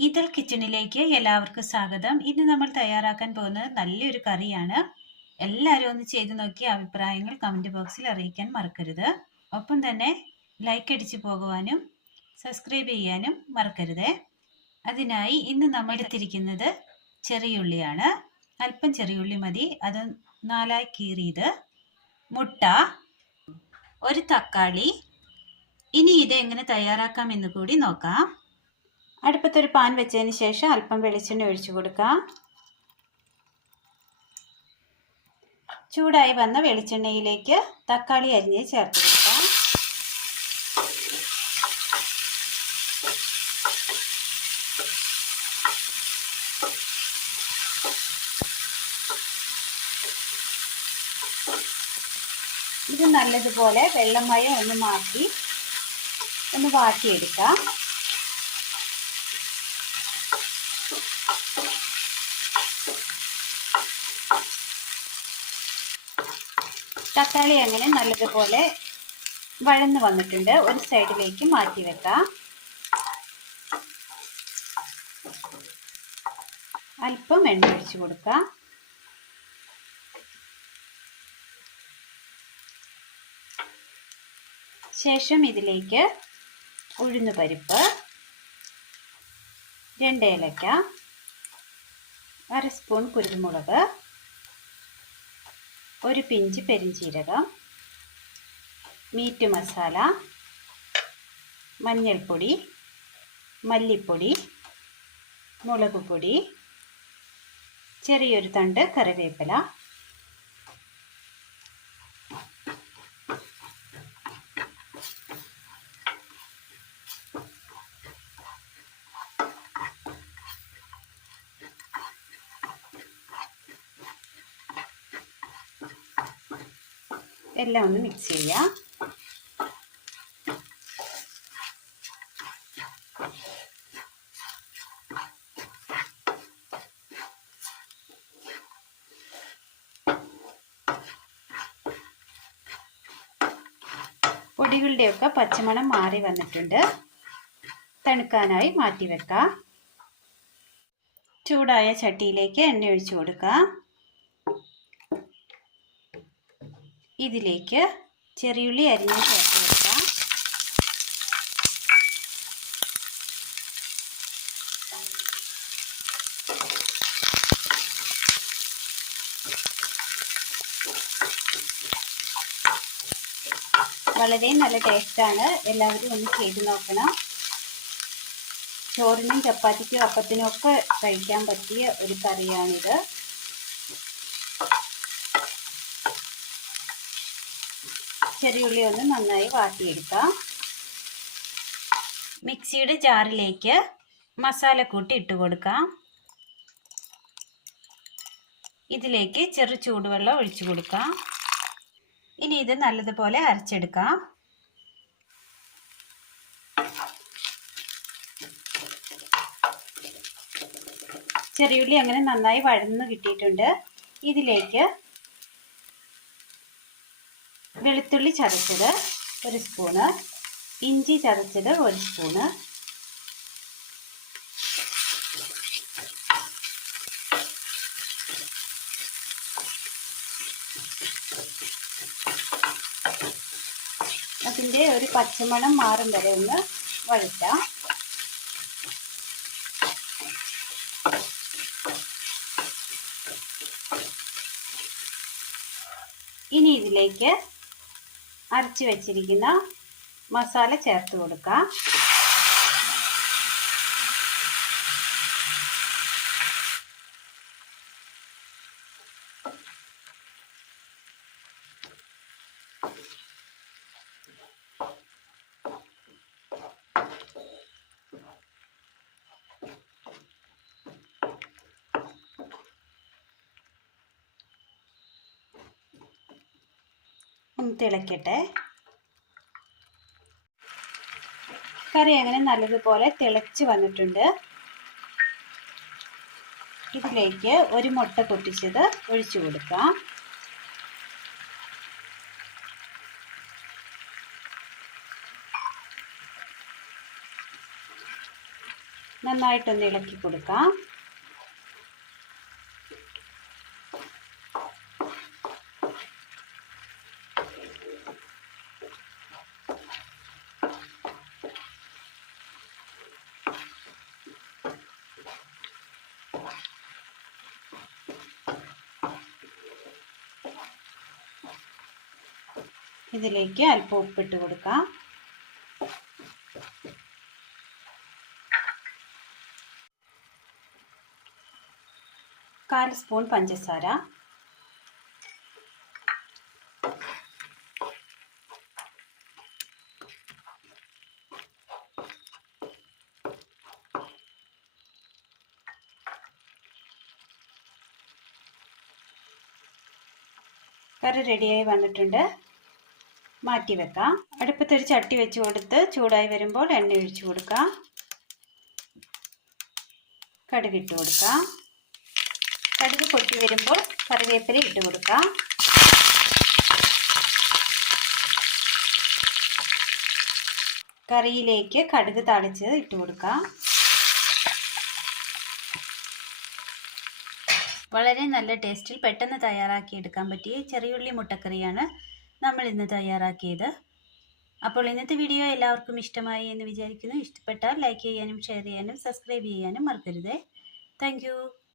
Ethyl കിച്ചണിലേക്ക് എല്ലാവർക്കും സ്വാഗതം. ഇന്ന് നമ്മൾ തയ്യാറാക്കാൻ പോകുന്നത് നല്ലൊരു കറിയാണ്. എല്ലാവരും ഒന്ന് ചെയ്തു നോക്കി അഭിപ്രായങ്ങൾ കമന്റ് ബോക്സിൽ അറിയിക്കാൻ മറക്കരുത്. ഒപ്പം തന്നെ ലൈക്ക് അടിച്ചു പോകുവാനും സബ്സ്ക്രൈബ് ചെയ്യാനും മറക്കരുത്. അതിനായി ഇന്ന് നമ്മൾ എടുത്തിരിക്കുന്നത് ചെറിയുള്ളിയാണ്. അല്പം ചെറിയുള്ളി മതി, അത് 4 കീറിയത്, മുട്ട, ഒരു തക്കാളി. ഇനി ഇത് എങ്ങനെ തയ്യാറാക്കാമെന്ന് കൂടി നോക്കാം. അടുപ്പത്തൊരു പാൻ വെച്ചതിന് ശേഷം അല്പം വെളിച്ചെണ്ണ ഒഴിച്ചു കൊടുക്കാം. ചൂടായി വന്ന വെളിച്ചെണ്ണയിലേക്ക് തക്കാളി അരിഞ്ഞ് ചേർത്ത് കൊടുക്കാം. ഇത് നല്ലതുപോലെ വെള്ളമയം ഒന്ന് മാറ്റി ഒന്ന് വാട്ടിയെടുക്കാം. തക്കാളി അങ്ങനെ നല്ലതുപോലെ വഴന്ന് വന്നിട്ടുണ്ട്. ഒരു സൈഡിലേക്ക് മാറ്റി വെക്കാം. അല്പം എണ്ണ ഒഴിച്ചു കൊടുക്കാം. ശേഷം ഇതിലേക്ക് ഉഴുന്നുപരിപ്പ്, 2 ഏലക്ക, 1 സ്പൂൺ കുരുമുളക്, ഒരു പിഞ്ച് പെരിഞ്ചീരകം, മീറ്റ് മസാല, മഞ്ഞൾപ്പൊടി, മല്ലിപ്പൊടി, മുളക് പൊടി, ചെറിയൊരു തണ്ട് കറിവേപ്പില. എല്ലാം ഒന്ന് മിക്സ് ചെയ്യാം. പൊടികളുടെയൊക്കെ പച്ചമണം മാറി വന്നിട്ടുണ്ട്. തണുക്കാനായി മാറ്റി വെക്കാം. ചൂടായ ചട്ടിയിലേക്ക് എണ്ണ ഒഴിച്ചു കൊടുക്കാം. ഇതിലേക്ക് ചെറിയുള്ളി അരിഞ്ഞ് ചേർത്ത് വെക്കാം. വളരെ നല്ല ടേസ്റ്റാണ്. എല്ലാവരും ഒന്ന് ചെയ്ത് നോക്കണം. ചോറിനും ചപ്പാത്തിക്കും അപ്പത്തിനും ഒക്കെ കഴിക്കാൻ പറ്റിയ ഒരു കറിയാണിത്. ചെറിയുള്ളി ഒന്ന് നന്നായി വാട്ടിയെടുക്കാം. മിക്സിയുടെ ജാറിലേക്ക് മസാലക്കൂട്ട് ഇട്ട് കൊടുക്കാം. ഇതിലേക്ക് ചെറു ചൂടുവെള്ളം ഒഴിച്ചു കൊടുക്കാം. ഇനി ഇത് നല്ലതുപോലെ അരച്ചെടുക്കാം. ചെറിയുള്ളി അങ്ങനെ നന്നായി വഴന്ന് കിട്ടിയിട്ടുണ്ട്. ഇതിലേക്ക് വെളുത്തുള്ളി ചതച്ചത് 1 സ്പൂണ്, ഇഞ്ചി ചതച്ചത് 1 സ്പൂണ്, അതിൻ്റെ ഒരു പച്ചമണം മാറും വരെ ഒന്ന് വഴറ്റാം. ഇനി ഇതിലേക്ക് അരച്ച് വെച്ചിരിക്കുന്ന മസാല ചേർത്ത് കൊടുക്കാം. ഒന്ന് തിളക്കട്ടെ. കറി അങ്ങനെ നല്ലതുപോലെ തിളച്ച് വന്നിട്ടുണ്ട്. ഇതിലേക്ക് ഒരു മുട്ട പൊട്ടിച്ചത് ഒഴിച്ചു കൊടുക്കാം. നന്നായിട്ടൊന്ന് ഇളക്കി കൊടുക്കാം. ഇതിലേക്ക് അല്പം ഉപ്പിട്ട് കൊടുക്കാം. കാൽ സ്പൂൺ പഞ്ചസാര, കറി റെഡിയായി വന്നിട്ടുണ്ട്. മാറ്റി വെക്കാം. അടുപ്പത്തൊരു ചട്ടി വെച്ച് കൊടുത്ത് ചൂടായി വരുമ്പോൾ എണ്ണ ഒഴിച്ചു കൊടുക്കാം. കടുക് ഇട്ട് കൊടുക്കാം. കടുക് പൊട്ടി വരുമ്പോൾ കറിവേപ്പില ഇട്ട് കൊടുക്കാം. കറിയിലേക്ക് കടുക് താളിച്ചത് ഇട്ട് കൊടുക്കാം. വളരെ നല്ല ടേസ്റ്റിൽ പെട്ടെന്ന് തയ്യാറാക്കി എടുക്കാൻ പറ്റിയ ചെറിയുള്ളി മുട്ടക്കറിയാണ് നമ്മൾ ഇന്ന് തയ്യാറാക്കിയത്. അപ്പോൾ ഇന്നത്തെ വീഡിയോ എല്ലാവർക്കും ഇഷ്ടമായി എന്ന് വിചാരിക്കുന്നു. ഇഷ്ടപ്പെട്ടാൽ ലൈക്ക് ചെയ്യാനും ഷെയർ ചെയ്യാനും സബ്സ്ക്രൈബ് ചെയ്യാനും മറക്കരുത്. താങ്ക്